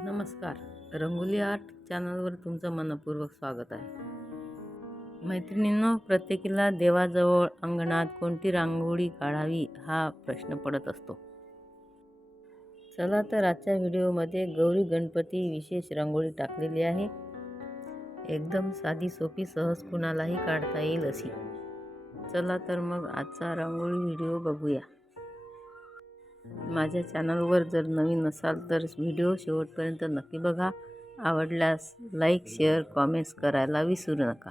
नमस्कार. रंगोली आर्ट चॅनलवर तुमचं मनपूर्वक स्वागत आहे. मैत्रिणींनो, प्रत्येकीला देवाजवळ अंगणात कोणती रांगोळी काढावी हा प्रश्न पडत असतो. चला तर आजच्या व्हिडिओमध्ये गौरी गणपती विशेष रांगोळी टाकलेली आहे. एकदम साधी सोपी, सहज कुणालाही काढता येईल अशी. चला तर मग आजचा रांगोळी व्हिडिओ बघूया. माझ्या चॅनलवर जर नवीन असाल तर व्हिडिओ शेवटपर्यंत नक्की बघा. आवडल्यास लाईक, शेअर, कॉमेंट्स करायला विसरू नका.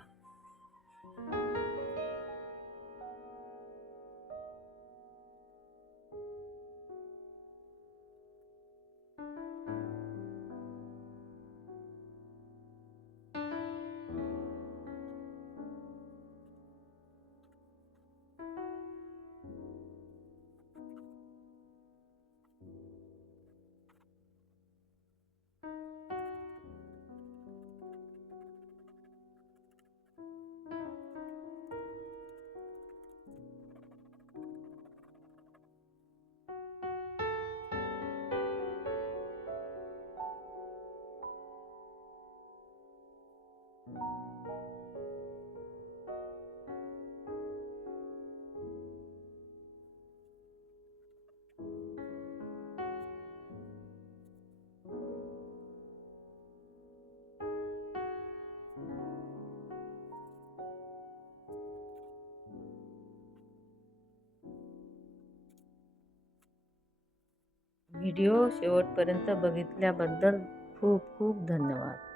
व्हिडिओ शेवटपर्यंत बघितल्याबद्दल खूप खूप धन्यवाद.